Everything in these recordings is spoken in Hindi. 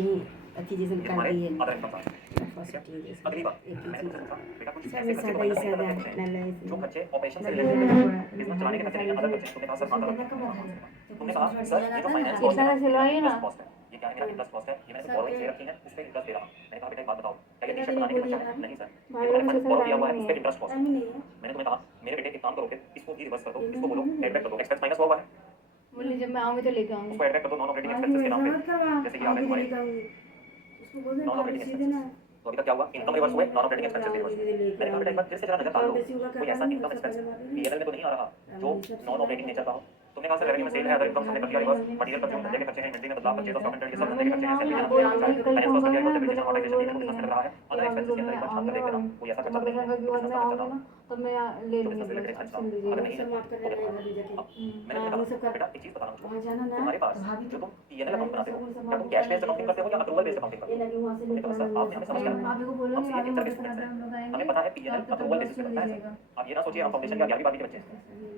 ही अच्छी चीज़ निकाल दी है अदर इनकम सोर्स। पॉजिटिव जैसे अगली बात, एक ही मैंने चीज़ तुमसे पूछा बेटा कुछ सब ऐसे में खर्चे तो सादा ही करना सही सादा गलत है नल्ला जो खर्चे ऑपरेशन से मतलब रिलेटेड बिजनेस चलाने के खर्चे नहीं है, अदर खर्चे तुमने कहा सर हाँ करो। तुमने कहा सर ये जो फाइनेंस कॉस्ट है सिलवाइए ना। इंटरेस्ट कॉस्ट है, ये क्या है मेरा इंटरेस्ट कॉस्ट है, ये मैंने बोरोइंग ले रखी है उस पे इंटरेस्ट दे रहा हूं। मैंने कहा बेटा एक बात बताओ क्या ये टी-शर्ट बनाने का खर्चा है? नहीं सर, ये तो मैंने फंड बोरो किया हुआ है उस पे इंटरेस्ट कॉस्ट है। मैंने तुम्हें कहा मेरे बेटे एक काम करोगे इसको भी रिवर्स कर दो, इसको बोलो एड बैक कर दो, एक्सपेंस माइनस हुआ है बोलिए जब मैं आऊंगी तो लेके आऊंगी। उसको एड बैक कर दो नॉन ऑपरेटिंग एक्सपेंसेस के नाम पे, जैसे कि आ गए तुम्हारे नॉन ऑपरेटिंग एक्सपेंसेस। तो अभी तक क्या हुआ, इनकम रिवर्स हुए, नॉन ऑपरेटिंग एक्सपेंसेस रिवर्स हुए। मैंने कहा बेटा एक बार फिर से जरा नजर डाल लो कोई ऐसा इनकम एक्सपेंस पीएनएल में तो नहीं आ रहा जो नॉन ऑपरेटिंग नेचर का हो। तुमने कहा सर रेवेन्यू में सेल है, अदर इनकम हमने कर दिया रिवर्स, मटेरियल परचेज धंधे के खर्चे हैं, इन्वेंटरी में बदलाव purchase of stock and trade ये सब धंधे के खर्चे हैं, सैलरी देना पड़ेगा, फाइनेंस कॉस्ट कर दिया रिवर्स, डेप्रिसिएशन अमॉर्टाइजेशन ये मेरे को बिजनेस में लग रहा है, अदर एक्सपेंसेस के अंदर एक बार छान कर देख लेना कोई ऐसा खर्चा नहीं है जो बिजनेस का खर्चा था तो मैं ले जो लूंगी बिजनेस रिलेटेड बस, खर्चा सुन अगर लीजिएगा। नहीं है तो फिर अब मैंने तुम्हें कहा बेटा एक चीज बताना मुझको तुम्हारे पास जो तुम पीएनएल अकाउंट बनाते हो क्या तुम कैश बेस्ड अकाउंटिंग करते हो या अप्रूवल बेस्ड अकाउंटिंग करते हो? तुमने कहा सर आपने हमें समझ गया भाभी को हम बोलूंगी सीए आगे इंटर के मम्मी से स्टूडेंट्स खाता हैं, बताएंगे हमें पता है पीएनएल तब तक अप्रूवल बस बेसिस पे सुन बनता है लीजिएगा। सर। अब ये ना सोचिए हम फाउंडेशन या 11वीं 12वीं के बच्चे हैं,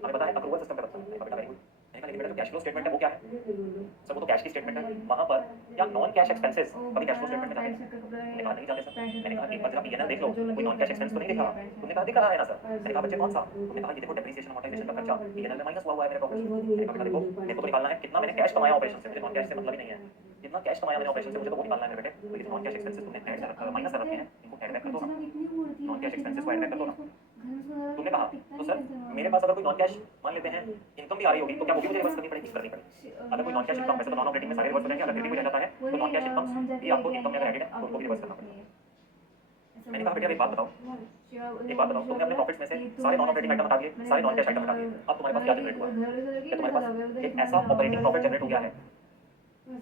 हमें पता है अप्रूवल सिस्टम पे बनता है। बेटा वेरी गुड। मैंने कहा लेकिन बेटा जो कैश फ्लो स्टेटमेंट है वो क्या है? सर वो तो कैश की स्टेटमेंट है, वहां पर क्या नॉन कैश एक्सपेंसेस कभी कैश फ्लो स्टेटमेंट में जाते हैं? तुमने कहा नहीं जाते सर। मैंने कहा एक बार जरा पीएनएल देख लो कोई नॉन कैश एक्सपेंस तो नहीं दिखा? तुमने कहा दिख रहा है ना सर। मैंने कहा बच्चे कौन सा? तुमने कहा ये देखो डेप्रिसिएशन अमॉर्टाइजेशन का खर्चा पीएनएल में माइनस हुआ है मेरे प्रॉफिट से। मैंने कहा बेटा देखो मेरे को तो निकालना है कितना मैंने कैश कमाया ऑपरेशन से, मुझे नॉन कैश से मतलब ही नहीं है। कितना कैश कमाया मैंने ऑपरेशन से मुझे तो वो निकालना है मेरे बेटे। तो ये नॉन कैश एक्सपेंसेस तुमने ऐड कर रखा माइनस कर रखे हैं इनको ऐड बैक कर दो ना, नॉन कैश एक्सपेंसेस को ऐड बैक कर दो ना। तुमने कहा तो सर मेरे पास अगर कोई नॉन कैश मान लेते हैं इनकम भी आ रही होगी तो क्या वो भी मुझे रिवर्स करनी पड़ेगी? करनी पड़ेगी। अगर कोई नॉन कैश इनकम वैसे तो नॉन ऑपरेटिंग में सारे रिवर्स हो जाएंगे, अगर फिर भी कोई रह जाता है तो नॉन कैश इनकम भी आपको इनकम में अगर एडेड है तो उनको भी रिवर्स करना पड़ेगा। मैंने कहा बेटा एक बात बताओ तुमने अपने प्रॉफिट्स में से सारे नॉन ऑपरेटिंग आइटम हटा दिए, सारे नॉन कैश आइटम हटा दिए, अब तुम्हारे पास क्या जनरेट हुआ? क्या तुम्हारे पास एक ऐसा ऑपरेटिंग प्रॉफिट जनरेट हो गया है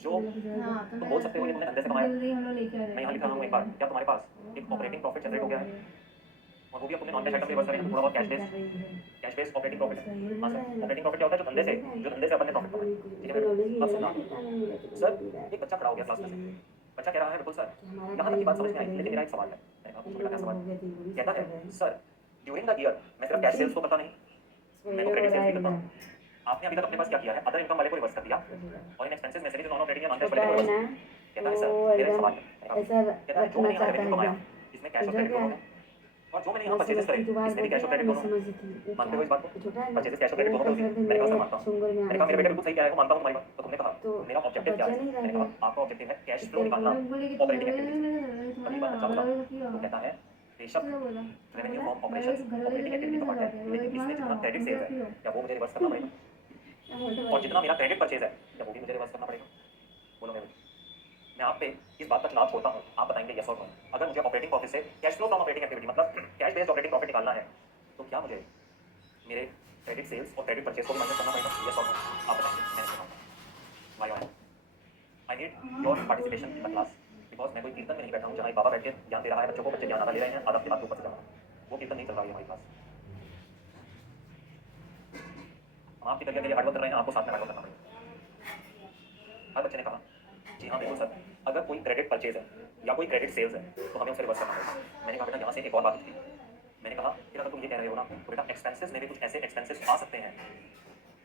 जो तुम बोल सकते हो ये तुमने धंधे से कमाया? मैं यहाँ लिख रहा हूँ एक बार, क्या तुम्हारे पास एक ऑपरेटिंग प्रॉफिट जनरेट हो गया है और वो भी तुमने नॉन कैश आइटम रिवर्स करें थोड़ा बहुत कैश बेस्ड ऑपरेटिंग प्रॉफिट है। हाँ सर ऑपरेटिंग प्रॉफिट क्या होता है जो धंधे से अपन ने प्रॉफिट कमाया, ठीक है बेटा। अब सुनना सर एक बच्चा खड़ा हो गया क्लास में से, बच्चा कह रहा है बिल्कुल सर यहाँ तक की बात समझ में आई लेकिन मेरा एक सवाल है। मैंने कहा पूछो बेटा क्या सवाल? कहता है सर ड्यूरिंग द ईयर मैं सिर्फ कैश सेल्स को करता नहीं मैं तो क्रेडिट सेल्स भी करता हूँ। आपने अभी तक अपने पास क्या किया है, अदर इनकम वाले को रिवर्स कर दिया और इन एक्सपेंसेस में से भी जो नॉन ऑपरेटिंग या नॉन कैश वाले को रिवर्स। कहता है सर मेरा एक सवाल है, कहता है जो मैंने यहाँ रेवेन्यू कमाया इसमें कैश और क्रेडिट दोनों है और जो मैंने यहाँ परचेजेस करे इसमें भी कैश और क्रेडिट दोनों है। मानते हो इस बात को? परचेजेस कैश और क्रेडिट दोनों होती है। मैंने कहा सर मानता हूँ। मैंने कहा मेरे बेटे बिल्कुल सही कह रहे हो, मानता हूँ तुम्हारी बात। तो तुमने कहा मेरा ऑब्जेक्टिव क्या है? मैंने कहा आपका ऑब्जेक्टिव है कैश फ्लो निकालना ऑपरेटिंग एक्टिविटीज। अगली बार बच्चा बोला तो कहता है बेशक revenue from operations operating activity का पार्ट है लेकिन इसमें जितना क्रेडिट सेल्स है क्या वो मुझे रिवर्स करना पड़ेगा? और जितना मेरा क्रेडिट परचेज है क्या वो भी मुझे रिवर्स करना पड़ेगा? बोलो मेरे मैं आप पे इस बात का चुनाव छोड़ता हूँ, आप बताएंगे यस और नो। अगर मुझे ऑपरेटिंग प्रॉफिट से cash flow from operating activity मतलब कैश बेस्ड ऑपरेटिंग प्रॉफिट निकालना है तो क्या मुझे मेरे क्रेडिट सेल्स और क्रेडिट परचेज को भी माइनस करना पड़ेगा? यस और नो आप बताएंगे। मैंने बताऊँगा why why I need your participation in the class because मैं कोई कीर्तन में नहीं बैठा हूँ जहाँ एक बाबा बैठ के ज्ञान दे रहा है बच्चों को, बच्चे ज्ञान आधा ले रहे हैं आधा अपने बात के ऊपर से जा रहा है, वो कीर्तन नहीं चल रहा है हमारे पास। हम आपकी करियर के लिए हार्डवर्क कर रहे हैं, आपको साथ में हार्डवर्क करना पड़ेगा। हर बच्चे ने कहा जी हाँ बिल्कुल सर अगर कोई क्रेडिट परचेज है या कोई क्रेडिट सेल्स है तो हमें उसे रिवर्स करना पड़ेगा। मैंने कहा बेटा यहाँ से एक और बात थी, मैंने कहा फिर अगर तुम ये कह रहे हो ना तो बेटा एक्सपेंसेस में भी कुछ ऐसे एक्सपेंसेस आ सकते हैं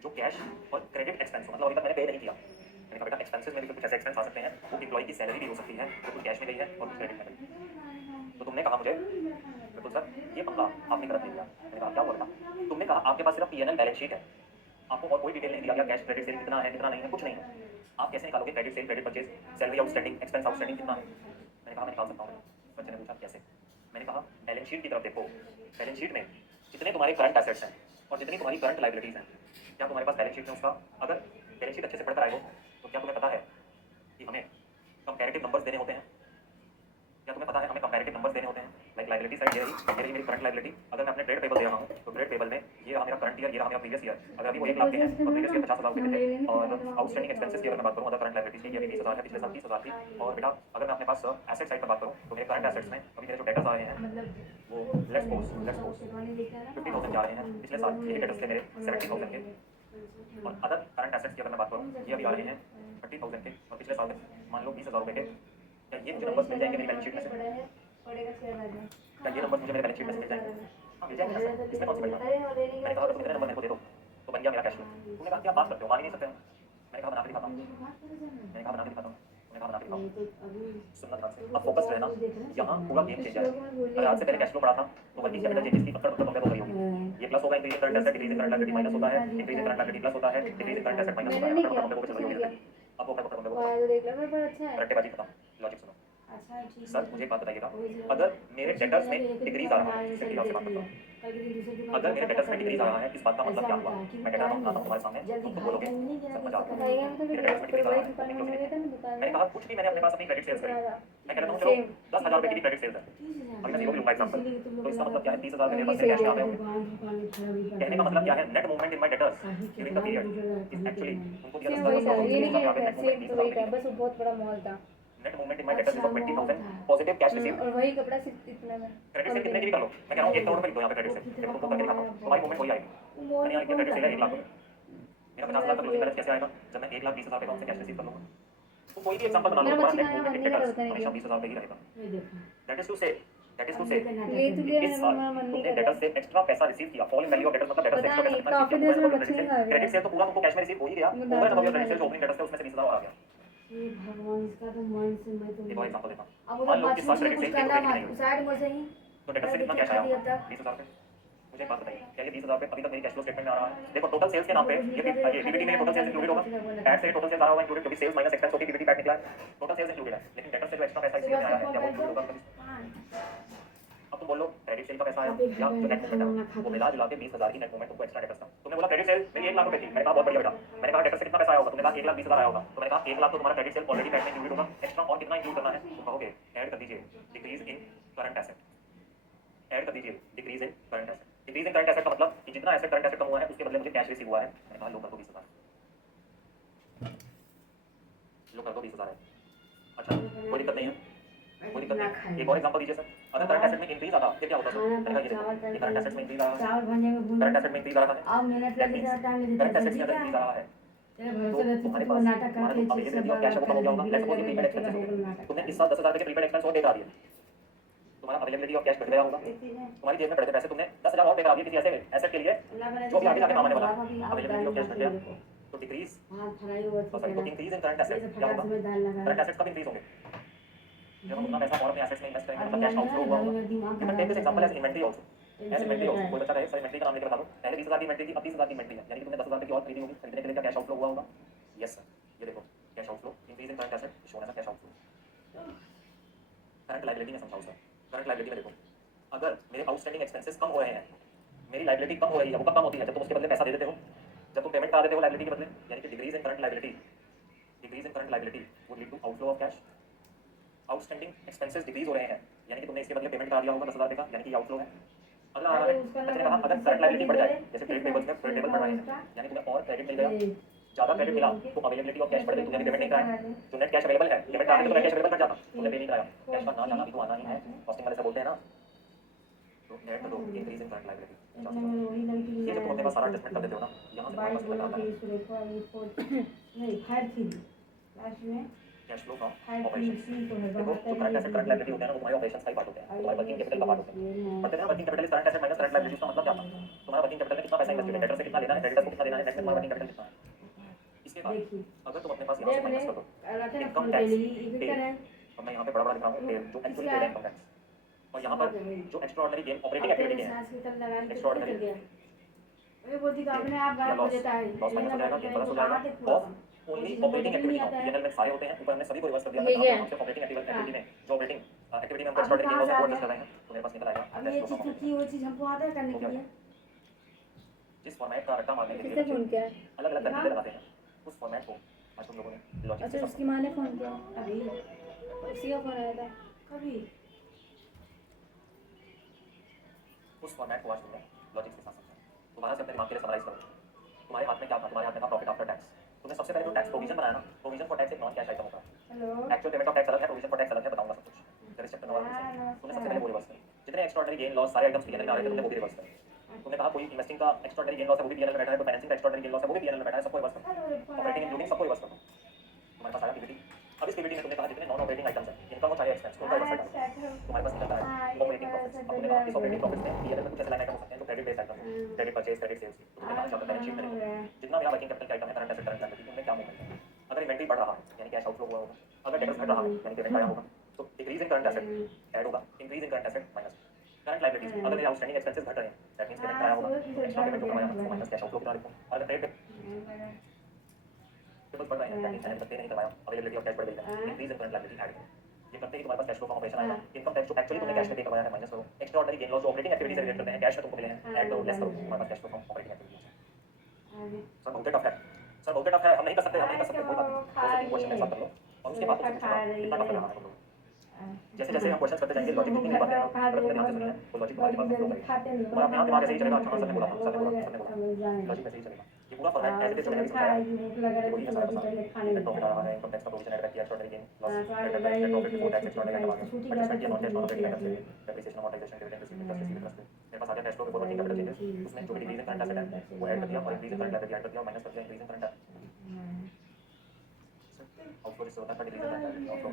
जो कैश और क्रेडिट एक्सपेंस हो, मतलब अभी तक मैंने पे नहीं किया। मैंने कहा बेटा एक्सपेंसेस में भी कुछ ऐसे एक्सपेंस आ सकते हैं वो एम्प्लॉय की सैलरी भी हो सकती है जो कुछ कैश में गई है और कुछ क्रेडिट में गई। तो तुमने कहा मुझे बिल्कुल सर ये पंगा आपने गलत नहीं दिया। मैंने कहा क्या हुआ बेटा? तुमने कहा आपके पास सिर्फ पीएनएल बैलेंस शीट है, आपको और कोई डिटेल नहीं दिया गया कैश क्रेडिट सेल कितना है कितना नहीं है, कुछ नहीं है। आप कैसे निकालोगे credit sale credit purchase salary outstanding expense outstanding कितना है? मैंने कहा मैं निकाल सकता हूँ। बच्चे ने पूछा कैसे? मैंने कहा बैलेंस शीट की तरफ देखो, बैलेंस शीट में जितने तुम्हारे करंट एसेट्स हैं और जितनी तुम्हारी करंट लाइबिलिटीज हैं क्या तुम्हारे पास बैलेंस शीट में उसका अगर बैलेंस शीट अच्छे से पढ़कर आए हो तो क्या तुम्हें पता है कि हमें कंपैरेटिव नंबर्स देने होते हैं? क्या तुम्हें पता है हमें कंपैरेटिव नंबर्स देने होते हैं? लाइक लाइबिलिटी साइड ये रही मेरी करंट लाइबिलिटी, अगर मैं अपने ट्रेड पेबल दे रहा हूँ तो ट्रेड पेबल में ये रहा मेरा करंट ईयर ये रहा मेरा प्रीवियस ईयर, अगर अभी वो 1 लाख के हैं तो प्रीवियस ईयर 50,000 रुपये थे। और आउटस्टैंडिंग एक्सपेंसेस की अगर मैं बात करूँ अदर करंट लाइबिलिटीज की, ये अभी 20,000 है, पिछले साल 30,000 थी। और बेटा अगर मैं अपने पास एसेट साइड पर बात करूँ तो मेरे करंट एसेट्स में अभी मेरे जो डेटर्स आ रहे हैं वो लेट्स सपोज 50,000 जा रहे हैं, पिछले साल ये डेटर्स थे मेरे 70,000 के। और अदर करंट एसेट्स की अगर मैं बात करूँ ये अभी आ रहे हैं 30,000 के और पिछले साल मान लो 20,000 रुपये के। क्या ये मुझे नंबर्स मिल जाएंगे मेरी बैलेंस शीट में से? क्या ये नंबर मुझे मेरे बैलेंस शीट में से मिल जाएंगे? हाँ मिल जाएंगे ना सर, इसमें कौन सी बड़ी बात है? मैंने कहा अगर तुम इतने नंबर मेरे को दे दो तो बन गया मेरा कैश फ्लो। तुमने कहा क्या बात करते हो, मान ही नहीं सकते हम। मैंने कहा बना के दिखाता हूँ, मैंने कहा बना के दिखाता हूँ। मैंने कहा बना के दिखाओ, ये तो अभी सुनना ध्यान से, अब फोकस रहना, यहाँ पूरा गेम चेंज है। अगर आज से पहले कैश फ्लो पड़ा था तो वर्किंग कैपिटल चेंजेस की पकड़ मतलब हो गई होगी। ये प्लस होगा increase in current asset, decrease in current liability minus होता है, increase in current liability plus होता है, decrease in current asset minus होता है। मैंने नहीं पकड़ किया, को चल रही किसने होगी। किया? अब वो पकड़ को वाह, तो देख लो मेरे पर अच्छा है। रट्टेबाजी खत्म, लॉजिक सुनो। अच्छा ठीक सर मुझे एक बात बताइएगा, अगर मेरे डेटर्स में डिक्रीज आ रहा है, सिर्फ आपसे बात करता हूँ, अगर मेरे डेटर्स में डिक्रीज आ रहा है इस बात का मतलब क्या हुआ? मैं डेटा अकाउंट बनाता हूँ तुम्हारे सामने, तुम बोलोगे सर मजा आ गया। भाई हम तो मेरे फिर डेटर्स में डिक्रीज आ रहा है, दुकान में गए थे ना, दुकान मैंने कहा कुछ भी, मैंने अपने पास अपनी क्रेडिट सेल्स करी, मैं कह रहा हूँ चलो 10,000 रुपए की क्रेडिट सेल्स है, अभी मैं जीरो भी लूंगा एग्जांपल, तो इसका मतलब क्या है 30,000 मेरे पास से कैश यहाँ पे होंगे। कहने का मतलब क्या है, net movement in my debtors during the period is actually उनको दिया सेम था वही था, ये नहीं यहाँ पे किया नेट सेम मूवमेंट तो वही था, बस वो बहुत बड़ा मॉल था। Net movement in my debtors is of 20,000 positive cash received. और वही कपड़ा सिर्फ इतना में क्रेडिट सेल कितने की भी कर लो, मैं कह रहा हूँ 1 करोड़ रुपए लिख दो यहाँ पे क्रेडिट सेल, देखो तुमको करके दिखाता हूँ, तुम्हारी मूवमेंट वही आएगी। मैंने यहाँ लिखा क्रेडिट सेल है 1 लाख रुपए, मेरा 50,000 का क्लोजिंग बैलेंस कैसे आएगा जब मैं 1,20,000 अकाउंट से कैश रिसीव कर लूंगा। तो कोई भी एग्जांपल बना लो, मेरा तुम्हारा बच्चे नेट का मूवमेंट इन मन नहीं डेटर्स करता, नहीं हमेशा किया। 20,000 पे ही रहेगा। दैट इज टू से ले तो लिया इस मैंने, साल मेरा मन नहीं तुमने कर डेटर्स रहा। से एक्स्ट्रा पैसा रिसीव किया, fall in value of debtors मतलब डेटर्स पता एक्स्ट्रा पैसा नहीं, कितना काफी रिसीव देर से किया, मैं मछली खा रही क्रेडिट हूँ। सेल तो पूरा तुमको कैश में रिसीव हो ही गया, मैं ओवर दाल नंबर ऑफ नहीं क्रेडिट सेल जो खाई। ओपनिंग डेटर्स थे उसमें से 20,000 और आ गया। ये भगवान इसका तो मन से मैं तो देखो एग्जांपल देता अब हूं, वो मान लो कि बात साल मुझे क्रेडिट कुछ सेल की करना क्रेडिट नहीं मत हुई, साइड में सही तो डेटर्स से कितना कैश आया होगा 20,000 पे। मुझे एक बात बताइए, क्या ये 20,000 पे अभी तक मेरी कैश फ्लो स्टेटमेंट में आ रहा है? देखो टोटल सेल्स के नाम पे ये डीबीटी में टोटल सेल्स इंक्लूडेड होगा, पैट से टोटल सेल्स आ रहा होगा इंक्लूडेड, क्योंकि सेल्स माइनस एक्सपेंस होके डीबीटी पैट निकला है, टोटल सेल्स इंक्लूडेड है, लेकिन डेटर्स से जो एक्स्ट्रा पैसा इसमें आया है क्या वो इंक्लूड होगा? अब तुम बोलो क्रेडिट सेल का पैसा आया या जो नेट मूवमेंट है वो मिला जुला के 20,000 की नेट मूवमेंट तुमको एक्स्ट्रा डेटर्स था। तुमने बोला क्रेडिट सेल मेरी 1 लाख रुपए थी, मैंने कहा बहुत बढ़िया बेटा, मैंने कहा डेटर्स से कितना पैसा आया होगा, तुमने कहा 1,20,000 आया होगा, तो मैंने कहा 1 लाख तो तुम्हारा क्रेडिट सेल ऑलरेडी पैट में इंक्लूडेड होगा, एक्स्ट्रा और कितना इंक्लूड करना है तुम कहोगे ऐड कर दीजिए decrease in current asset, add कर दीजिए decrease in current asset. Decrease in current asset का मतलब कि जितना एसेट करंट एसेट कम हुआ है उसके बदले मुझे कैश रिसीव हुआ है, मैंने कहा लो कर दो 20,000, लो कर दो 20,000 है। अच्छा कोई दिक्कत नहीं है, कोई दिक्कत नहीं। एक और एग्जांपल दीजिए सर, अगर करंट एसेट में इंक्रीज आता फिर क्या होता सर? मैंने कहा ये देखो ये करंट एसेट में इंक्रीज आ रहा है, चावल भंजे में भून करंट एसेट में इंक्रीज आ रहा है, अब मेहनत करके That टाइम means लेते करंट एसेट सब्जी में अगर क्या इंक्रीज आ रहा है तेरे तो भरोसे रहती तुम्हारे तो पास नाटक तुम्हारा करके जो चीज अवेलेबिलिटी सब ऑफ कैश है वो कम हो गया होगा। लेट्स सपोज प्रीपेड एक्सपेंसेस हो गए, नाटक तुमने इस साल 10,000 रुपए के प्रीपेड एक्सपेंस और पे करा दिए, तुम्हारा अवेलेबिलिटी ऑफ कैश घट गया होगा, तुम्हारी जेब में पड़े थे पैसे, तुमने 10,000 और पे करा दिए किसी ऐसे एसेट के लिए जो भी आगे जाके काम आने वाला है, अवेलेबिलिटी ऑफ कैश घट गया तो डिक्रीज हाथ फराई हुआ तो इंक्रीज इन करंट एसेट क्या होगा? में दाल लगा करंट एसेट्स कब इंक्रीज होंगे? जब हम उतना पैसा और अपने एसेट्स में इन्वेस्ट करेंगे मतलब कैश आउटफ्लो हुआ होगा। You can take this example as inventory also, as inventory also. कोई बच्चा कहे सर इन्वेंटरी का नाम लेकर बता दो, पहले 20,000 की इन्वेंटरी थी अब 30,000 की इन्वेंटरी है, यानी कि तुमने 10,000 की और खरीदी होगी, खरीदने के लिए क्या कैश आउटफ्लो हुआ होगा? यस सर, ये देखो cash outflow increase in current asset shown as cash outflow. Current liability में समझाओ सर, करंट लायबिलिटी में देखो अगर मेरे आउटस्टैंडिंग एक्सपेंसेस कम हो रहे हैं, मेरी लायबिलिटी कम हो रही है, वो कब कम होती है? जब तुम उसके बदले पैसा दे देते हो, जब तुम पेमेंट करा देते हो लायबिलिटी के बदले, यानी कि decrease in current liability, decrease in current liability would lead to outflow of cash. Outstanding expenses decrease हो रहे हैं, यानी कि तुमने इसके बदले पेमेंट करा दिया होगा 10,000 रुपए का, यानी कि आउटफ्लो है। अगला आ रहा है, मैंने कहा अगर करंट लायबिलिटी बढ़ जाए, जैसे क्रेडिट टेबल्स में क्रेडिट टेबल बढ़ रहे हैं, यानी तुम्हें और क्रेडिट मिल गया, ज्यादा क्रेडिट मिला तो अवेलेबिलिटी ऑफ कैश बढ़ गई, तुमने पेमेंट नहीं कराया, जो नेट कैश अवेलेबल है पेमेंट कराने तो नेट कैश अवेलेबल कर जाता, तुमने पे नहीं कराया, कैश का ना जाना भी तो आना ही है, कॉस्टिंग वाले से बोलते हैं ना, तो नेट दो इंक्रीज इन करंट लायबिलिटी। ये जब तुम अपने पास सारा एडजस्टमेंट कर देते हो ना, यहाँ से तुम्हारे पास निकल आता है कैश फ्लो फ्रॉम ऑपरेशंस। देखो जो करंट एसेट करंट लायबिलिटी होते हैं ना वो तुम्हारे ऑपरेशंस का ही पार्ट होते हैं, तुम्हारे वर्किंग कैपिटल का पार्ट होते हैं। पता है ना working capital is current asset minus current liability, इसका मतलब क्या था? तुम्हारा वर्किंग कैपिटल में कितना पैसा इन्वेस्ट है, डेटर से कितना लेना है, क्रेडिटर को कितना देना है, नेट में तुम्हारा वर्किंग कैपिटल कितना है। इसके बाद अगर तुम अपने पास यहाँ से माइनस कर दो इनकम टैक्स पे, और मैं यहाँ पे बड़ा बड़ा लिख रहा हूँ पे जो एक्चुअली पेड इनकम टैक्स, और यहाँ पर जो एक्स्ट्राऑर्डिनरी गेन ऑपरेटिंग एक्टिविटी है एक्स्ट्राऑर्डिनरी लॉस माइनस हो जाएगा, गेन प्लस हो जाएगा of only operating activity now. PNL में सारे होते हैं, ऊपर हमने सभी को रिवर्स कर दिया है, हमसे ऑपरेटिंग एक्टिविटी में जो ऑपरेटिंग एक्टिविटी में हमको एक्स्ट्राऑर्डिनरी गेन लॉस है वो एडजस्ट कर रहे हैं, तो मेरे पास निकल आएगा अब ये चीज की वो चीज हमको आता है करने के लिए जिस फॉर्मेट का रट्टा मारने के किसने फोन लिए किया? अलग अलग तरीके लगाते हैं, उस फॉर्मेट को आज तुम लोगों ने लॉजिक अच्छा से उसकी माँ ने फोन किया, अभी उसी का फोन आया था। कभी उस फॉर्मेट को आज तुमने लॉजिक के साथ समझा। दोबारा से अपने दिमाग के लिए समराइज करो, तुम्हारे हाथ में क्या था? तुम्हारे हाथ में था प्रॉफिट आफ्टर टैक्स। तुमने सबसे पहले जो टैक्स प्रोविजन बनाया ना, प्रोविजन फॉर टैक्स एक नॉन कैश आइटम होता है, hello actual payment of tax अलग है, प्रोविजन फॉर टैक्स अलग है, बताऊंगा सब कुछ इस चैप्टर नंबर 1 तुमने सबसे पहले वो रिवर्स करी, जितने एक्स्ट्राऑर्डिनरी गेन लॉस सारे आइटम्स पीएनएल में आ रहे थे तुमने वो भी रिवर्स करी। तुमने कहा कोई इन्वेस्टिंग का एक्स्ट्राऑर्डिनरी गेन लॉस है वो भी पीएनएल में बैठा है, कोई फाइनेंसिंग का एक्स्ट्राऑर्डिनरी गेन लॉस है वो भी पीएनएल में बैठा है, सबको रिवर्स करो, ऑपरेटिंग इंक्लूडिंग सबको रिवर्स करो। तुम्हारे पास आया पीबीटी। अब इस पीबीटी में तुमने कहा जितने नॉन ऑपरेटिंग आइटम्स हैं इनकम हो चाहे एक्सपेंस उनका रिवर्स करो, तुम्हारे पास निकलता है ऑपरेटिंग प्रॉफिट्स। अब तुमने कहा इस ऑपरेटिंग प्रॉफिट्स में पीएनएल में कुछ ऐसे लाइन आइटम हो सकते हैं जो क्रेडिट बेस्ड आइटम है, क्रेडिट परचेज, क्रेडिट सेल्स, तो तुमने कहा चलो बैलेंस शीट में जितना मेरा वर्किंग कैपिटल का आइटम है करंट एसेट करंट लायबिलिटी, उनमें क्या मूवमेंट है? अगर इन्वेंटरी बढ़ रहा है यानी कैश आउटफ्लो हुआ होगा, अगर डेटर्स मनी पेमेंट आया होगा तो decrease in current asset add होगा, increase in current asset minus current liabilities. अगर मेरे आउटस्टैंडिंग एक्सपेंसेस घट रहे हैं दैट मींस पेमेंट आया होगा, एक्स्ट्रा पेमेंट जो करवाया उसको माइनस कैश आउटफ्लो कितना लिखूं। और ट्रेड पेबल्स बढ़ रहे हैं दैट मींस मैंने पे नहीं करवाया, अवेलेबिलिटी ऑफ कैश बढ़ गई है, increase in current liability add करो। ये करते ही तुम्हारे पास कैश फ्लो फ्रॉम ऑपरेशन आएगा। इनकम टैक्स जो एक्चुअली तुमने कैश में पे करवाया है माइनस करो। एक्स्ट्राऑर्डिनरी गेन लॉस जो ऑपरेटिंग एक्टिविटी से रिलेटेड करते हैं कैश में तुमको मिले हैं ऐड करो, लेस करो, तुम्हारे पास cash flow from operating activity. Sir बहुत टफ है, सर बहुत टफ है, हम नहीं कर सकते, हम नहीं कर सकते, कोई बात नहीं। दो से तीन क्वेश्चन एक साथ कर लो और उसके बाद तुम पूछना कितना टफ लगा है तुम लोग। जैसे जैसे हम क्वेश्चन करते जाएंगे लॉजिक जितनी नहीं बातें हैं अगर तुमने ध्यान से सुनी है तो लॉजिक तुम्हारे दिमाग में फ्लो करेगी और अपने आप दिमाग ऐसे ही चलेगा। अच्छा सर ने बोला था, सर ने बोला था, सर ने बोला लॉजिक ऐसे ही चलेगा। ये पूरा फॉर्मेट एज इट इज जो मैंने समझाया ये वही है सारा का सारा। नेट प्रॉफिट आ रहा है, इनकम टैक्स का प्रोविजन ऐड किया, extraordinary gain loss net profit before tax extraordinary item आ गया, एडजस्टमेंट किया non cash non operating item से depreciation amortisation dividend received interest received interest. मेरे पास आ गया cash flow before working capital changes, उसमें जो भी डिक्रीज इन करंट एसेट है वो ऐड कर दिया और increase in current liability add कर दिया, माइनस कर दिया increase in current outflow receive होता है decrease in current outflow.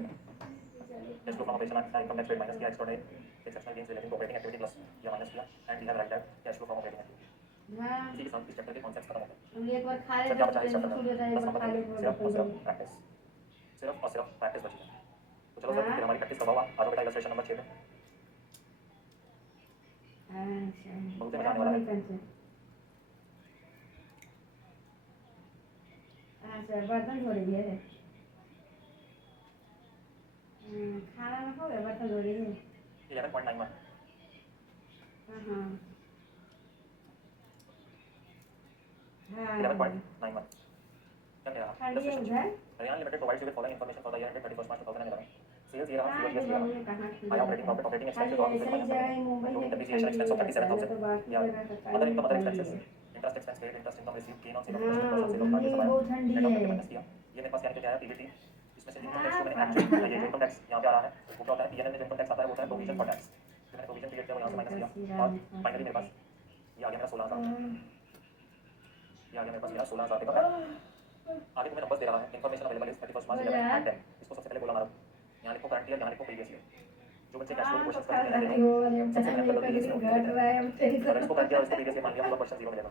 Cash flow from operation income tax paid minus किया, extraordinary exceptional gains relating to operating activity plus या माइनस किया and we have write that cash flow from operating activity. इसी के साथ इस चैप्टर के कॉन्सेप्ट्स खत्म होते हैं। एक बार खा ले सर क्या बचा है इस तो चैप्टर में? छूट जाता है, एक बस बार नंबर खा ले सिर्फ और सिर्फ प्रैक्टिस, सिर्फ और सिर्फ प्रैक्टिस बची है। तो चलो सर फिर हमारी प्रैक्टिस कब होगा? आ जाओ बेटा इलस्ट्रेशन नंबर 6 पे। बहुत ही मजा आने वाला है। सर बर्तन धो रही है खाना में हो गया, बर्तन धो रही है 11.91 11.91 क्या कह रहा है? Ryan Limited provides you with following information for the year ended 31st March 2011. Sales year COGS year high operating profit operating expenses और minus including depreciation expense of 37,000 yeah other income other expenses interest expense paid interest income received gain on sale of investment loss on sale of plant net of minus किया। ये मेरे पास क्या क्या है PBT इसमें से इनकम टैक्स जो मैंने एक्चुअली ये इनकम टैक्स यहाँ पे आ रहा है वो क्या होता है PNL में जो इनकम टैक्स आता है वो होता है प्रोविजन फॉर टैक्स जो मैंने प्रोविजन क्रिएट किया वो यहाँ से माइनस किया और फाइनली मेरे पास ये आ गया मेरा 16,000 ये आ गया मेरे पास मेरा 16,000 का आगे तुम्हें नंबर्स दे रहा है information available is 31st March 11 and 10 इसको सबसे पहले बोला मारो यहाँ लिखो करंट ईयर यहाँ लिखो प्रीवियस ईयर जो बच्चे कैश फ्लो क्वेश्चंस करते हैं सबसे पहले बदल दीजिए इसको अगर इसको करंट ईयर इसको प्रीवियस ईयर मान लिया तो क्वेश्चन 0 मिलेगा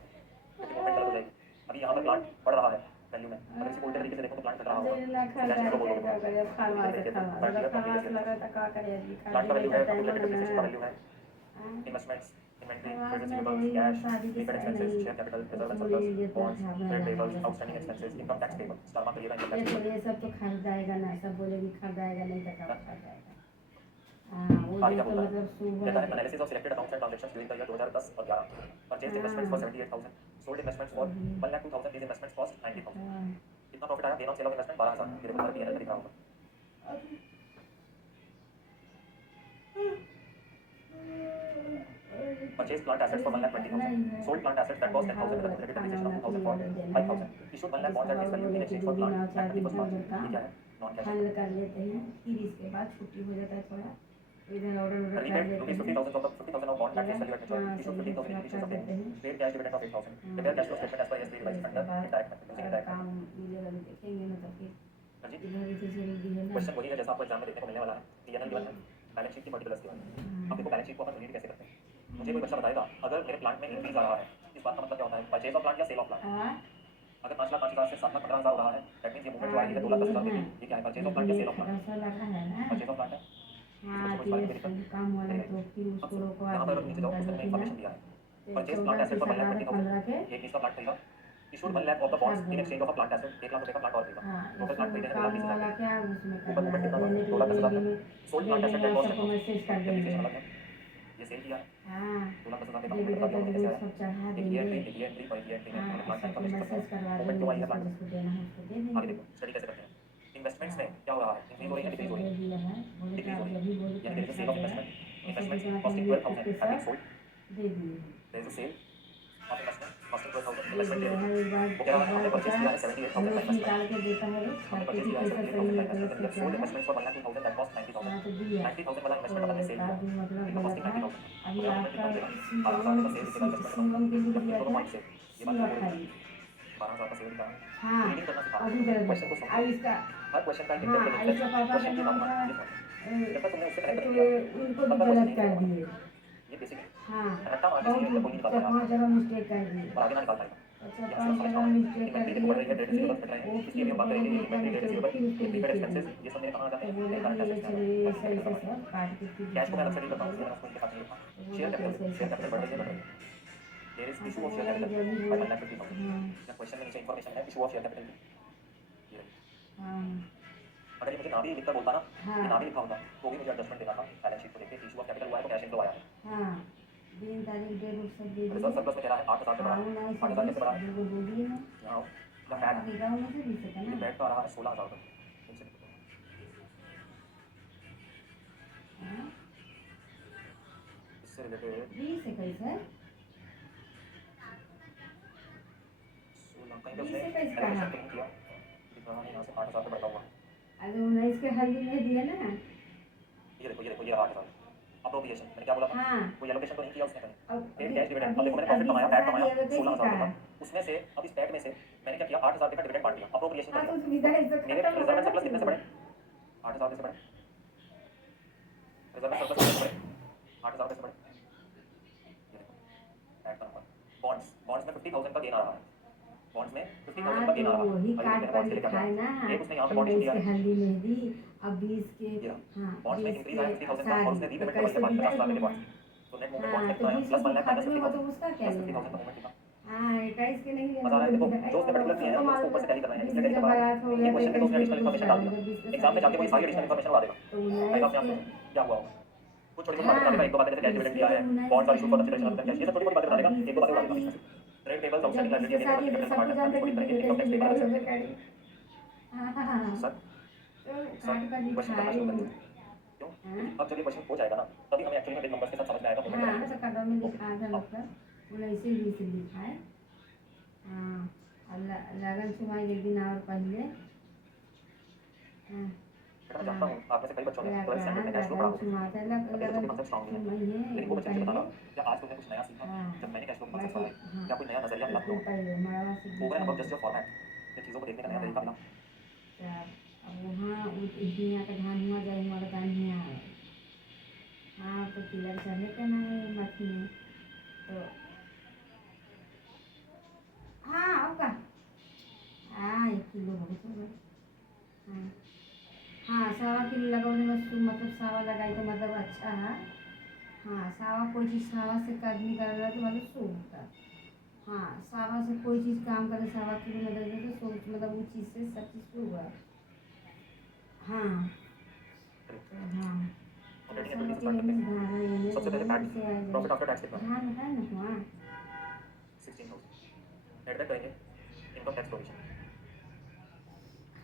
क्योंकि मूवमेंट गलत हो जाएगी। अभी यहाँ पर प्लांट बढ़ रहा है वैल्यू में अगर इसी उल्टे तरीके से देखो तो प्लांट घट रहा होगा कैश फ्लो बोलोगे प्लांट का वैल्यू है कैलकुलेटेड डिप्रिसिएशन का वैल्यू है investments inventory trade receivables cash prepaid expenses share capital reserve and surplus bonds trade payables outstanding expenses income tax payable star mark करिएगा इनकम टैक्स ये सब तो खरीदाएगा ना, सब बोलेगी खरीदाएगा नहीं तो कब खरीदाएगा। वो आगे जो क्या तो बोलता है मतलब सुबह कहता है analysis of selected accounts and transactions during the year 2010 और 11 purchase investments for 78,000 sold investments for 1,02,000 these investments cost 90,000 कितना प्रॉफिट आया gain on sale of investment 12,000 ये देखो पीएनएल में दिख रहा होगा purchase plant assets for 1,20,000 sold plant assets that cost 10,000 with a cumulative depreciation of 2,000 for 5,000 issued 1 lakh bonds at face value in exchange for plant at 31st March ये क्या है नॉन कैश फाइनल कर लेते हैं, फिर इसके बाद छुट्टी हो जाता है थोड़ा इधर ऑर्डर कर repaid लेते rupees हैं 50,000 of bond at face value at maturity issued 15,000 in issues of gain paid cash dividend of 8,000 prepare cash flow statement as per ESP revised under indirect method using indirect काम मिलेगा भी देखेंगे ना, तो फिर method जी इधर इधर जरूरी है ना। क्वेश्चन वही है जैसा आपको एग्जाम में देखने को मिलने वाला है पीएनएल गिवन है बैलेंस शीट की पर्टिकुलर्स गिवन है अब देखो बैलेंस शीट को अपन रीड कैसे करते हैं मुझे कोई बच्चा बताएगा अगर मेरे प्लांट में इंक्रीज आ रहा है इस बात का मतलब क्या होता है परचेज ऑफ प्लांट या सेल ऑफ प्लांट अगर 5,05,000 से 7,15,000 हो रहा है दैट मींस ये मूवमेंट जो आएगी है 2,10,000 की ये क्या है परचेज ऑफ प्लांट या सेल ऑफ प्लांट ऐसा लगा है ना। परचेज ऑफ प्लांट है हाँ तो ये सब काम वाला तो फिर उसको रोकवा यहाँ पर अगर नीचे जाओ उसमें इन्फॉर्मेशन दिया है परचेज प्लांट एसेट फॉर 1,20,000 ये किसका प्लांट खरीदा issued 1 lakh of the bonds in exchange of a plant asset 1 lakh रुपए का प्लांट और खरीदा टोटल प्लांट खरीदे हैं 2,20,000 वाला क्या उसमें ऊपर मूवमेंट कितना था 2,10,000 सोल्ड प्लांट एसेट का कॉस्ट सबको मैसेज कर देंगे। डेप्रिसिएशन अलग है ये सेल किया है हाँ 2,10,000 का ये भी मूवमेंट का सब कैसे आया चढ़ा एक देंगे। ये एंट्री और ये एंट्री में प्लांट का सबको इन्फॉर्मेशन मैसेज करवा मूवमेंट देंगे, जो आई है प्लांट जिसको देना है उसको दे देंगे। आगे देखो स्टडी कैसे करते हैं इन्वेस्टमेंट्स में क्या हो रहा है इंक्रीज हो रही है डिक्रीज हो रही है डिक्रीज हो रही है यानी there is a sale of investment investment costing 12,000 having sold दे दिए। There is a sale of investment costing 12,000 investment ले वो कह रहा है हमने परचेज किया है 78,000 का इन्वेस्टमेंट निकाल के देता है हमने परचेज किया है 78,000 का investment sold investment for 1,02,000 that cost 90,000 तो दिया 90,000 वाला इन्वेस्टमेंट अपन ने सेल किया मतलब इनका बोला कॉस्टिंग था 90,000 अभी अगर आपका हमने कितना देगा 12,000 का सेल दिखेगा सीवम के लिए दिया दोनों था पॉइंट से ये बात सीवा बोल खाली 12,000 का सेल दिखा हाँ रीडिंग करना सिखा अभी कर क्वेश्चन को अब समझो इसका हर क्वेश्चन का एक हाँ इंटरप्रेट इसका पापा का क्वेश्चन की नाम बात था जब तक तुमने उससे कनेक्ट तो किया उनको भी गलत कर दिए। ये बेसिक है हाँ रट्टा मार के बहुत सीधे कोई नहीं निकाल जगह पाएगा जगह मिस्टेक कर दिए। और आगे ना निकाल पाएगा अच्छा यहाँ से आप 5 समझ जगह पाओ मिस्टेक कर इन्वेंट्री देखो बढ़ रही है, दिए, डेट रिसीवेबल्स घट रहे वो हैं, इसलिए फिर अभी हम बात करेंगे मैंने इन्वेंट्री, डेट देखा रिसीवेबल, फिर उसको प्रीपेड लिख के एक्सपेंसेस, ये सब मेरे कहाँ आ जाते तो हैं, बोले मेरे कि करंट ये एसेट्स में आ चलिए जाते हैं। सही से सब काट के फिर कैश को मैं अलग से डील दूसरा करता हूँ, इसलिए बताइए। मैंने उसको इनके साथ नहीं लिखा। तो शेयर बोले कैपिटल, कैसे शेयर सब कैपिटल बढ़ रही है, बताइए। घट रही है। देयर इज हाँ इशू तो ऑफ शेयर बोला कि कैपिटल जो भी बाय बोले 1,50,000। हाँ या क्वेश्चन में नीचे इन्फॉर्मेशन है, इशू ऑफ शेयर कैपिटल की। ये रही। हाँ अगर ये मुझे ना भी लिखकर बोलता ना, ये ना हाँ भी लिखा होता तो भी मुझे एडजस्टमेंट देना था बैलेंस शीट को लेके, इशू ऑफ कैपिटल हुआ है तो कैश इनफ्लो आया है। हाँ दिन तारीख डेट वो सब दे रिजर्व दिए। सरप्लस में कह रहा है 8,000 से बढ़ा, हाँ उन्नीस 8,000 बीस कैसे बढ़ा? दो को दे दिए ना। यहाँ आओ, या हाँ पैट, अभी गाँव में से 20 का ये ना। पैट का आ रहा है 16,000 रुपये। इनसे निकलो। हाँ इससे रिलेटेड 20 है कैसे? 16 कहीं पे उसने 20 कैसे एलोकेशन कहा? कहीं किया, दिख रहा है यहाँ से 8,000 पे बढ़ता हुआ। अरे 19 के हल्दी में दिया ना। ये देखो, ये देखो, ये 8,000 अप्रोप्रिएशन, मैंने क्या बोला था? हाँ कोई एलोकेशन तो नहीं किया उसने कहीं। अब पेड अभी कैश डिविडेंड, अब अभी देखो मैंने प्रॉफिट कमाया, पैट कमाया दिया तो कैसे 16,000 कहा? रुपये, उसमें से अब इस पैट में से मैंने क्या किया, 8,000 रुपये का डिविडेंड बांट दिया, अप्रोप्रिएशन हाँ कर तो दिया। सुविधा है तो मेरे खत्म हो रिजर्व गया सरप्लस ना कितने से बढ़े? 8,000 से बढ़े। रिजर्व सरप्लस कितने से बढ़े? 8,000 से बढ़े। ये देखो, पैट का नंबर। बॉन्ड्स, बॉन्ड्स में 50,000 का गेन आ रहा है, बॉन्ड्स में 50,000 हाँ का तो गेन आ रहा है। वही अभी कार्ड मैंने पर बॉन्ड्स के लिए क्या लिखा है किया, ना एक उसने यहाँ पे कि बॉन्ड इशू 19 किया के है, हल्दी मेहंदी अब 20 के ये रहा। हाँ बॉन्ड्स में 20 इंक्रीज आया के 50,000 का और उसने शादी तो रीपेमेंट कैसे करवा दिया दिया 50 लाख है के तुम्हें? बॉन्ड्स। तो नेट मूवमेंट हाँ बॉन्ड्स तो कितना आया, 20 प्लस के 1 लाख खाते माइनस में हो तो 50,000, उसका क्या प्लस लेना? 50,000 का मूवमेंट कितना। हाँ 21 के नहीं मजा आया, देखो जो उसने पर्टिकुलर नहीं है हम उसको ऊपर से टैली कर रहे हैं, इसलिए टैली कर रहा हूँ। ये क्वेश्चन में तो उसने एडिशनल इन्फॉर्मेशन डाल दिया, एग्जाम में जाके वही सारी एडिशनल इन्फॉर्मेशन उड़ा देगा। तो आएगा अपने आप में क्या हुआ होगा, कुछ छोटी मोटी बातें बता देगा, एक दो बातें जैसे कैश डिविडेंड किया है, bonds are issue for consideration of cash, ये सब छोटी मोटी बातें बता देगा, एक दो बातें बता देगा। Trade payables outstanding liability against working capital सबको पार्टनर जानते अभी कि करेंगे, income tax payable except. Sir sir question करना शुरू करेंगे क्यों, क्योंकि अब जब ये क्वेश्चन हो जाएगा ना तभी हमें एक्चुअली में बिग नंबर्स के साथ समझ में आएगा मूवमेंट हाँ कैसे। तो कदम में लिखा था मतलब 19 20 लिखा है। हाँ और लगन छुमाई एक दिन और पहले। हाँ बेटा मैं जानता हूँ आप में से कई बच्चों ने लगा 12th स्टैंडर्ड में कैश फ्लो पढ़ा लगन होगा, छुमाता है अपने बच्चों के कॉन्सेप्ट स्ट्रांग नहीं है, लेकिन वो बच्चे मुझे बताना क्या आज तुमने कुछ नया सीखा हाँ जब मैंने कैश फ्लो के मैं कॉन्सेप्ट तो पढ़ाए, हाँ क्या कोई नया नजरिया मिला एक दिन तुमको, पहले मड़वा से over and above just your format, या चीज़ों को देखने का नया तरीका मिला। अब वहाँ हियाँ का धान हुआ जाए हमारा धान हियाँ है। हाँ तो तिलक चढ़े के ना है मठ में तो हाँ होगा। हाँ 1 किलो बहुत होगा। हाँ हाँ 1.25 किलो लगाने में मतलब सावा लगाई तो मतलब अच्छा है। हाँ सावा कोई चीज़ सावा से आदमी कर रहा है तो मतलब सो होता है। हाँ सावा से कोई चीज़ काम करे 1.25 किलो मतलब तो सो मतलब वो चीज़ से सब चीज़ शुरू हुआ। हाँ हाँ ऑपरेटिंग एक्टिविटी से स्टार्ट करते हैं। सबसे पहले पैट प्रॉफिट आफ्टर टैक्स कितना है, हाँ है ना हाँ 16,000 एड बैक करेंगे इनकम टैक्स प्रोविजन।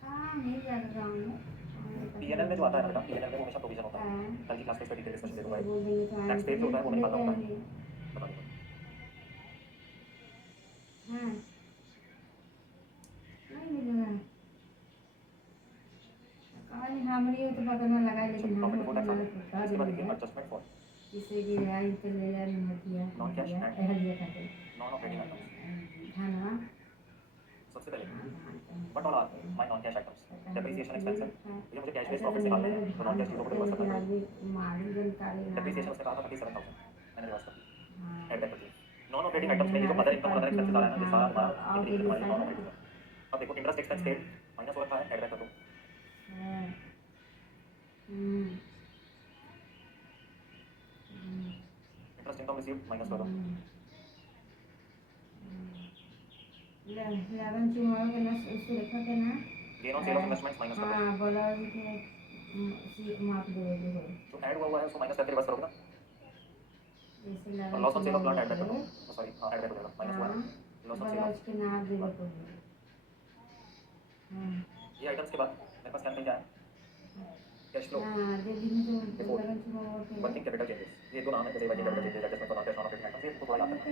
हाँ मिल जाएगा गाँव में। पीएनएल में जो आता है ना बेटा, पीएनएल में वो हमेशा प्रोविजन होता है, कल की क्लास में इस पर डिटेल डिस्कशन दे दूंगा। बोल देंगे तो टैक्स पेड जो होता है वो मैंने निकालना होता है, आएंगे। बता दूंगा। हाँ नहीं मिलेगा कहीं हमारी तो पता ना लगा लेकिन हम प्रॉफिट बिफोर टैक्स बता इसके बाद देखिए देंगे एडजस्टमेंट फॉर जिससे कि आई तो ले लिया निमतिया नॉन कैश एंड हल्दिया करके नॉन ऑपरेटिंग आइटम्स। खाना सबसे पहले what all are my non cash items, depreciation expenses, ये मुझे कैश बेस्ड प्रॉफिट निकालने हैं तो नॉन कैश चीज़ों को रिवर्स करता हूँ। मालूम जानकारी डेप्रिसिएशन उसने कहा था 37,000 मैंने रिवर्स कर दिया, ऐड बैक कर दिया। नॉन ऑपरेटिंग आइटम्स में ये जो अदर इनकम अदर एक्सपेंसेस आ रहा है ना ये सारा हमारा इंक्रीज हमारे नॉन ऑपरेटिंग। अब देखो इंटरेस्ट एक्सपेंस पेड माइनस हो रखा है, ऐड बैक कर दो। इंटरेस्ट इनकम रिसीव्ड माइनस कर दो। लगन चुमाओ के ना सुरेखा के ना gain on sale of investments minus कर दो। हाँ बोला कि माप दे दे जो ऐड हुआ है उसको माइनस करके रिवर्स करोगे ना, जैसे और लगन loss on sale of plant add back कर चुमाओ दो। सॉरी हाँ ऐड बैक हो जाएगा, माइनस हुआ है लॉस ऑन सेल बोला ऑफ। उसके नाप दे दे हाँ ये आइटम्स के बाद मेरे पास क्या है, कैश फ्लो, हाँ दे दिन तो लगन चुमाओ के वर्किंग कैपिटल चेंजेस, ये दो नाम है जैसे working capital changes, adjustment for non cash non operating items, ये तो थोड़ा याद करना है,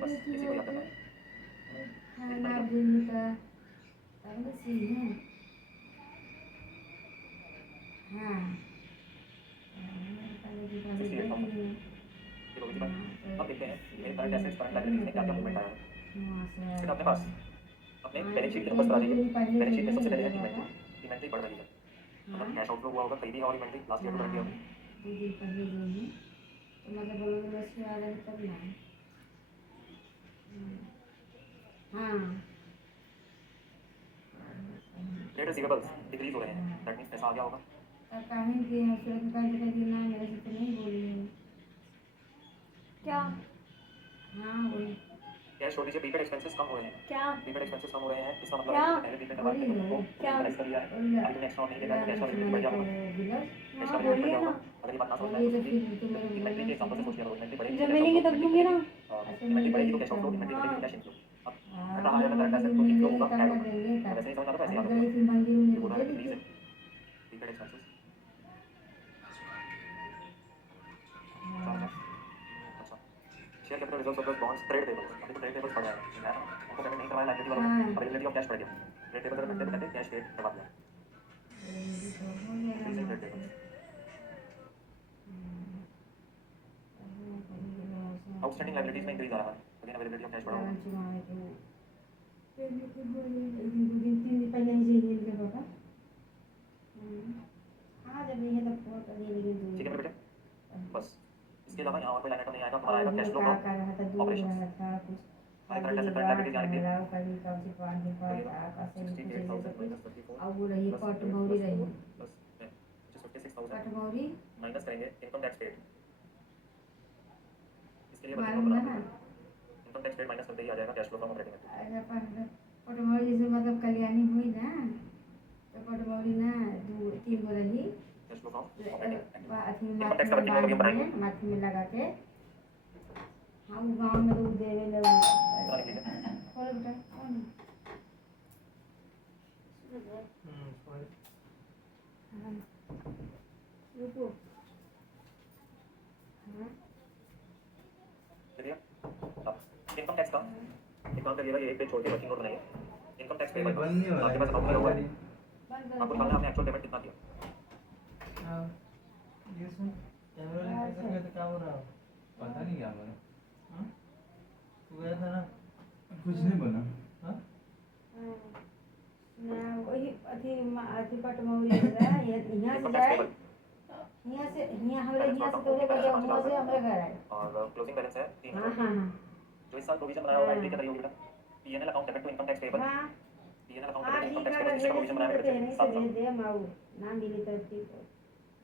बस इसी को याद करना है। हाँ नाप दिन का तब ना सी है हाँ ये लोग अब देखते हैं मेरे करंट एसेट्स करंट लायबिलिटीज में क्या क्या मूवमेंट आया है। फिर अपने पास अपने बैलेंस शीट के नंबर्स पर आ जाइए। बैलेंस शीट में सबसे पहले है इन्वेंट्री, इन्वेंट्री बढ़ रही है, मतलब कैश आउटफ्लो हुआ होगा, खरीदी है और इन्वेंट्री लास्ट ईयर तो रखी होगी। 2 दिन पहले जो है तो मतलब बोलोगे मैं इसके आ रहा है तब ना हाँ ट्रेड रिसीवेबल्स डिक्रीज हो रहे हैं, दैट मींस पैसा आ गया होगा। अब काहे कि हौसला के कर्ज का गिरना मेरे से तो नहीं बोली है। क्या हाँ वही कैश छोड़ दीजिए, प्रीपेड एक्सपेंसेस कम हो रहे हैं, क्या प्रीपेड एक्सपेंसेस कम हो रहे हैं, इसका मतलब क्या? है कि पहले प्रीपेड करवा के तुमको क्या? यूटिलाइज कर लिया है, अभी तुमने एक्स्ट्रा नहीं लेगा तो कैश का लिमिट बढ़ जाएगा, कैश का हाँ लिमिट बढ़ बोलिए जाएगा। ना। अगर ये बात ना समझ में ये आए तो तो फिर तो मेरे इन्वेंटरी के एग्जांपल से सोचिए, अगर इन्वेंटरी बढ़ेगी जब मिलेंगे तब दूंगी ना। इन्वेंटरी बढ़ेगी तो कैश आउटफ्लो, इन्वेंटरी बढ़ेगी तो कैश इनफ्लो। अब घटा आया तो करंट एसेट तो इनफ्लो होगा, ऐड होगा, तो वैसे ही समझ आता है, वैसे याद होगा। गई थी मंदिर में ये बोल रहा है डिक्रीज मुझे इन प्रीपेड एक्सपेंसेस 4000। अच्छा, share capital reserves of bonds trade payables, अभी तो ट्रेड पेबल्स पड़ रहा है, मैं ना उनको पेमेंट नहीं करवाया लायबिलिटी वालों हाँ। को, अवेलेबिलिटी ऑफ कैश बढ़ गया, ट्रेड पेबल्स अगर रखते थे कैश पेड करवा दिया, decrease in trade payables. Outstanding liabilities में इंक्रीज आ रहा है, अगेन अवेलेबिलिटी ऑफ कैश बढ़ा हुआ है। पहले ही चाहिए इनके पापा। हाँ जब नहीं है तब फोन करिए लेकिन ठीक है मेरे बेटे, बस इसके अलावा यहाँ और कोई लाइन आइटम नहीं आएगा, हमारा और आएगा मैं कैश फ्लो क्या फ्रॉम कर रहा था दूर ऑपरेशंस। रहा था कुछ हमारे करंट खाली एसेट करंट लायबिलिटीज यहाँ लिख दिए, लगाओ कभी कब से पान के पास आकाश से कुछ ऐसे 68000 कुछ माइनस 34 अब वो रही प्लस पट 100 मौरी प्लस रही 4 प्लस 10 which is 56000 पट मौरी माइनस करेंगे इनकम टैक्स पेड, इसके लिए बस मालूम बना ना इनकम टैक्स पेड माइनस करते ही आ जाएगा cash flow from operating activity. अरे पट मौरी जैसे मतलब कल्याणी हुई ना तो पट मौरी ना दो तीन गो रही cash flow from operating activity, अथी इनकम टैक्स का वर्किंग नोट अभी हम बनाएंगे, माथे में लगा के हाँ वो गाँव में लोग देवे लोग इतना लिख लीजिए। खोलो बेटा कौन हाँ रुको हाँ चलिए अब इनकम टैक्स का एक काम करिएगा, ये एक पेज छोड़ के वर्किंग नोट बनाइए। इनकम टैक्स पेड बंद नहीं हो रहा आपके पास अकाउंट खुला हुआ है, बंद आपको कर दिखाना है आपने एक्चुअल पेमेंट कितना किया। ये सुन, कैमरा लेके कर गया तो क्या हो रहा है? पता नहीं क्या बना, हाँ? तू गया था ना? कुछ नहीं बना। हाँ? ना वही अथी पट मौरी यहाँ यहाँ से इनकम जाए टैक्स पेबल यहाँ से यहाँ हमारे यहाँ से तो होगा मुँह से हमारे घर आए और क्लोजिंग बैलेंस है 3 हाँ करोड़। हाँ हाँ जो इस साल प्रोविजन बनाया होगा एंट्री क्या करी होगी बेटा, PNL account debit to income tax payable, हाँ पीएनएल अकाउंट हाँ डेबिट टू ठीक इनकम टैक्स है पेबल जिसका प्रोविजन बनाया नहीं बेटे से 7 दे माऊ ना मिली तो ठीक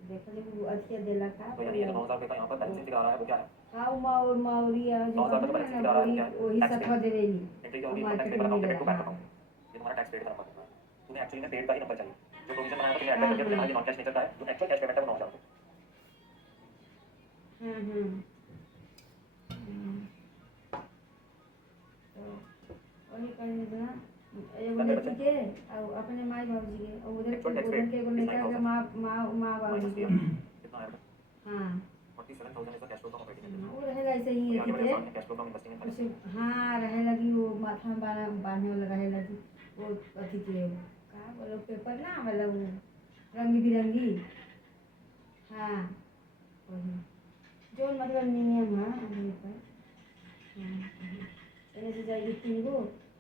देख ली वो अच्छे देला का तो यानी ये जो 9000 रुपये का यहाँ पर बैलेंस दिखा रहा है वो क्या है, हाँ माऊ मौरी आ जो 9000 का बैलेंस दिखा रहा है क्या है, वही टैक्स सफा पेड दे रही एंट्री क्या होगी income tax payable account debit to bank account, ये तुम्हारा टैक्स पेड का नंबर है, तुम्हें एक्चुअली में पेड का ही नंबर चाहिए, जो प्रोविजन बनाया था तुमने ऐड करके तुम्हारा नॉन कैश नेचर का है, जो एक्चुअल कैश पेमेंट है वो 9000 रुपये। तो वही कर देना एगो लड़की के और अपने माई बाबूजी के और उधर उधर के एगो लड़का के माँ माइनस बाबूजी किया के कितना आया बेटा, हाँ 47000 is the cash flow from operating activity, वो रहेगा ऐसे ही ये आगे अथी बढ़े के सामने cash flow from investing and कुछ फाइनेंसिंग। हाँ रहे लगी वो माथा में बांधने वाला रहे लगी वो अथी के का बोलो पेपर ना वाला वो रंगी बिरंगी हाँ वही जो मतलब नियम है अभी पर हाँ से जाएगी 3 गो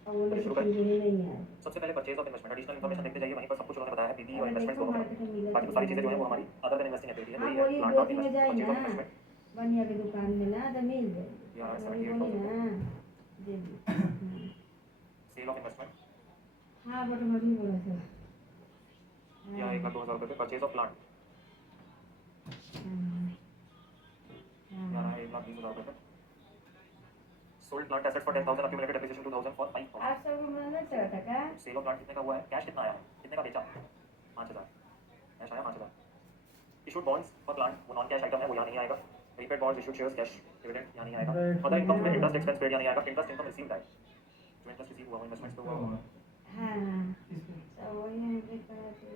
और वो शुरू 3 करें। गो ही नहीं है सबसे पहले purchase of investment, additional information देखते जाइए, वहीं पर सब कुछ उन्होंने बताया है, पीपी और अरे इन्वेस्टमेंट देखो दोनों मार्केट में मिला बाकी तो सारी चीजें जो है वो हमारी अदर देन इन्वेस्टिंग एक्टिविटी है, हाँ तो ये वही प्लांट ऑफ गोदी में जाए परचेज ऑफ ना इन्वेस्टमेंट बनिया के दुकान में ना तो मिल जाए यार वही 78,000 बोली ना जी सेल ऑफ इन्वेस्टमेंट हाँ बट मर्जी बोला था या 1,02,000 रुपये परचेज ऑफ प्लांट यार 1,20,000 रुपये sold plant assets for 10,000 accumulated depreciation 2,000 for 5 crore. आप सबको मतलब नहीं चला था क्या सेल ऑफ प्लांट कितने का हुआ है, कैश कितना आया है, कितने का बेचा 5,000, कैश आया 5,000। इशूड बॉन्ड्स फॉर प्लांट वो नॉन कैश आइटम है, वो यहाँ नहीं आएगा। Prepaid bonds issued shares cash dividend यहाँ नहीं आएगा। अदर इनकम में इंटरेस्ट एक्सपेंस पेड यहाँ नहीं आएगा, इंटरेस्ट इनकम रिसीव्ड है, जो इंटरेस्ट रिसीव हुआ इन्वेस्टमेंट्स पे हुआ होगा। हाँ तो वही हमने कहा कि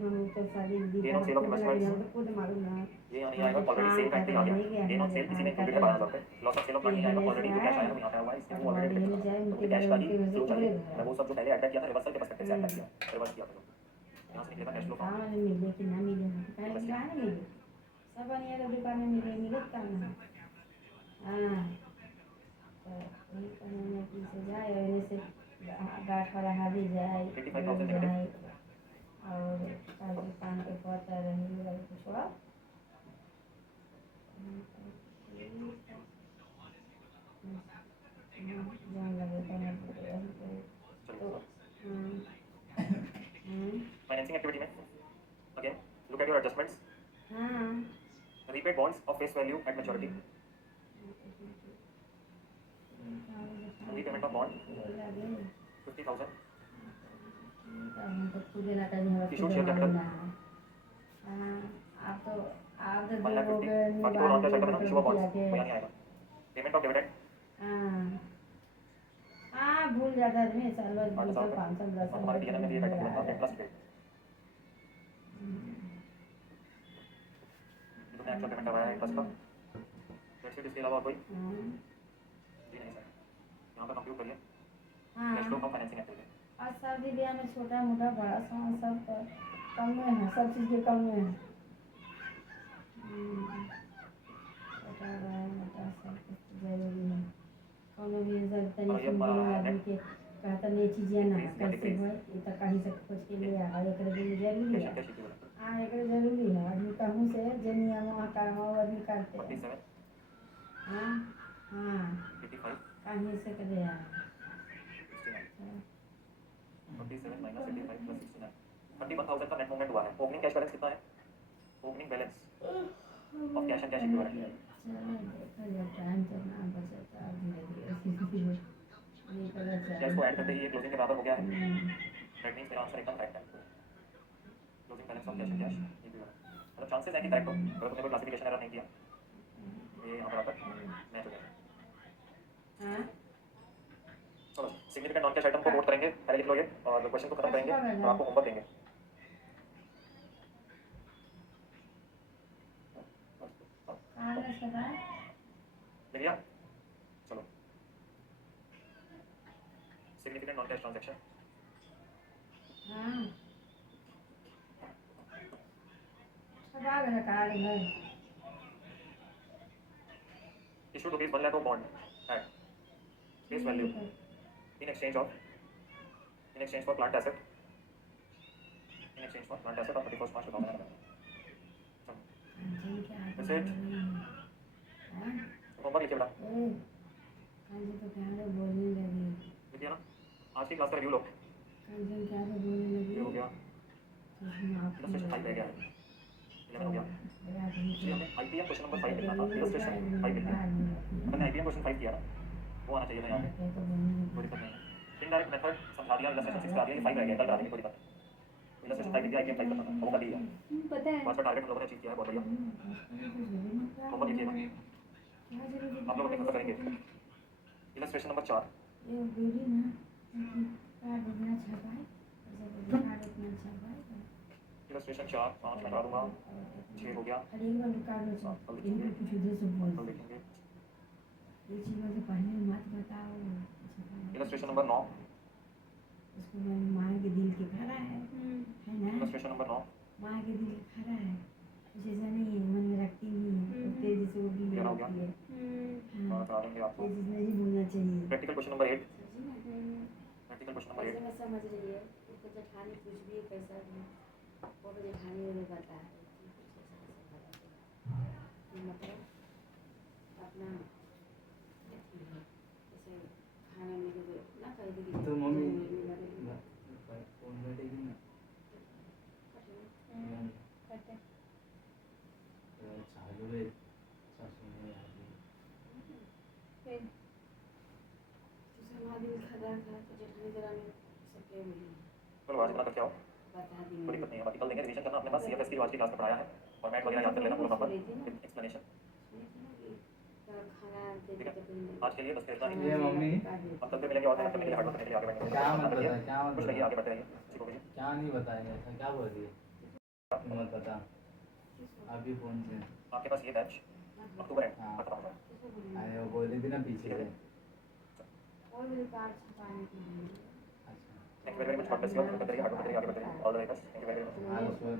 हम तो शादी दी Gain on sale of investments. तो खुद मालूम ना ये यहाँ नहीं आएगा, ऑलरेडी सेल का एंट्री आ गया, गेन ऑन सेल किसी ने इंक्लूडेड है 12,000 रुपये, loss of sale of plant नहीं आएगा, ऑलरेडी जो कैश आया वो यहाँ पे हुआ है, इसलिए वो ऑलरेडी डिडक्ट होगा। तो मुझे कैश का ही फ्लो चाहिए, मैं वो सब जो पहले ऐड किया था रिवर्सल के पर्सपेक्टिव से ऐड किया, रिवर्स किया था, यहाँ से निकलेगा कैश फ्लो फ्रॉम हाँ मिले कि ना मिले पहले कहाँ नहीं मिले सब अनिया के दुकान में मिले कहाँ है हाँ तो वही कहने में कि से जाए और ऐसे गाठ वाला हादी जाए 85,000 जाए और काजू पान के पता रही और कुछ और जान लगे तो फाइनेंसिंग एक्टिविटी में again look at your adjustments, हाँ repaid bonds of face value at maturity, repayment of bond 50,000, Issued share capital. आप तो 1,50,000, बाकी तो नॉन कैश आइटम है ना, इशू ऑफ बॉन्ड्स वो यहाँ नहीं आएगा, पेमेंट ऑफ डिविडेंड हाँ भूल जाता आदमी साल 8,000 500 और हमारे डीएनए में भी एक आइटम होगा डेट प्लस पेड, कितना एक्चुअल पेमेंट आया है इंटरेस्ट का, लेट्स इसके अलावा और कोई जी नहीं सर, यहाँ पर कंप्यूट करिए cash flow from financing activity. और शादी ब्याह में छोटा मोटा बड़ा सामान सब कम में है, सब चीज़ के कम में है। छोटा बड़ा मोटा सब कुछ जरूरी है, कौनो भी जरूरत नहीं और ये सुन हमारा आदमी के कहता नहीं चीज़ें ना कैसे हो ये तो कहीं से खोज के ले आवा एक दिन जरूरी है। हाँ एक जरूरी है आदमी कहूँ से जे नियम वहाँ का वो आदमी करते हैं। 47, हाँ हाँ 85, कहीं से के ले आवा 47 माइनस 85 प्लस 69, 31,000 का नेट मूवमेंट हुआ है। ओपनिंग कैश बैलेंस कितना है? Opening balance of cash and cash equivalent time तो ना बचता धीरे कैश को ऐड करते ही ये क्लोजिंग के बराबर हो गया है। दैट मींस मेरा आंसर एकदम करेक्ट है। Closing balance of cash and cash equivalent, मतलब चांसेस है कि करेक्ट हो अगर तुमने कोई क्लासिफिकेशन एरर नहीं किया। ये यहाँ पर आकर मैच हो गया। चलो सिग्निफिकेंट नॉन कैश आइटम को नोट करेंगे, पहले लिख लो ये और क्वेश्चन को खत्म करेंगे और आपको होमवर्क देंगे। लिख लिया? चलो सिग्निफिकेंट नॉन कैश ट्रांजैक्शन, हाँ सब आ गया कार्ड है issued rupees 1 lakh of bond at face value in exchange for plant asset on 31st March 2011. That's it. Homework लिखिए बेटा, कंजन तो क्या है बोलने लगी, लिखिए ना। आज की क्लास का रिव्यू लो। कंजन क्या है बोलने लगी, ये हो गया, इलस्ट्रेशन 5 रह गया है, 11 हो गया। जी हमें आईपीएम क्वेश्चन नंबर 5 लिखना था, इलस्ट्रेशन 5 लिखना है। हमने आईपीएम क्वेश्चन 5 किया ना, वो आना चाहिए था यहाँ पे, कोई दिक्कत नहीं है। इनडायरेक्ट मेथड समझा दिया, इलस्ट्रेशन 6 करा दिया, ये 5 रह गया, कल करा देंगे कोई दिक्कत नहीं। इलस्ट्रेशन 5 लिख दिया, आईपीएम 5 करना था, वो कर दिया। पता है पांच का टारगेट हम लोगों ने अचीव किया है, बहुत बढ़िया। होमवर्क लिखिएगा, आप लोग अपने खुद करेंगे। इलस्ट्रेशन नंबर 4, ये वीडियो ना कार्ड इतना छपाई जब कार्ड इतना छपाई इलस्ट्रेशन 4 5 हटा दूंगा, 6 हो गया। अरे एक बार कार्ड में इनको कुछ इधर से बोल कल देखेंगे। ये चीज़ से पहले मत बताओ। इलस्ट्रेशन नंबर 9, इसको मैं माँ के दिल के खड़ा है ना, इलस्ट्रेशन नंबर 9, माँ के दिल के खड़ा है, कुछ ऐसा नहीं है मन में रखती नहीं है, तो तेजी से वो भी ले क्या हो गया? आती है। और करा देंगे आपको। ये चीज़ नहीं भूलना चाहिए। Practical question number 8, practical question number 8, मैं समझ रही है उसको जेठानी कुछ भी पैसा भी वो तो जेठानी ने बताया मतलब अपना जैसे खाना में जो ना कर दी तो मम्मी फोन बैठेगी ना चालू रे सासुने समाधि खड़ा था तो जेठानी जरा ने सबके बोली चलो आज इतना करके आओ, बता दी कोई दिक्कत नहीं है। बाकी कल देंगे, रिवीजन करना अपने पास। सीएफएस की आज की क्लास में पढ़ाया है, फॉर्मेट वगैरह याद कर लेना पूरा प्रॉपर एक्सप्लेनेशन। खाना ठीक है, आज के लिए बस इतना ही। ये मम्मी हम कल फिर मिलेंगे और करने के लिए हार्ड वर्क करने के लिए आगे बढ़ेंगे। क्या मतलब है, क्या कुछ मतलब नहीं, है? आगे बढ़ते रहिए, सीखोगे जी। क्या नहीं बताएंगे, ऐसा क्या बोल दिए मत बता अभी फोन से। आपके पास ये बैच अक्टूबर एंड हाँ। खत्म होगा। अरे वो बोली थी ना पीछे से। और मेरे कार्ड छपाने के लिए अच्छा thank you very much, God bless you, hard work करिए, आगे बढ़ते रहिए, all the very best, thank you very much. हाँ उसमें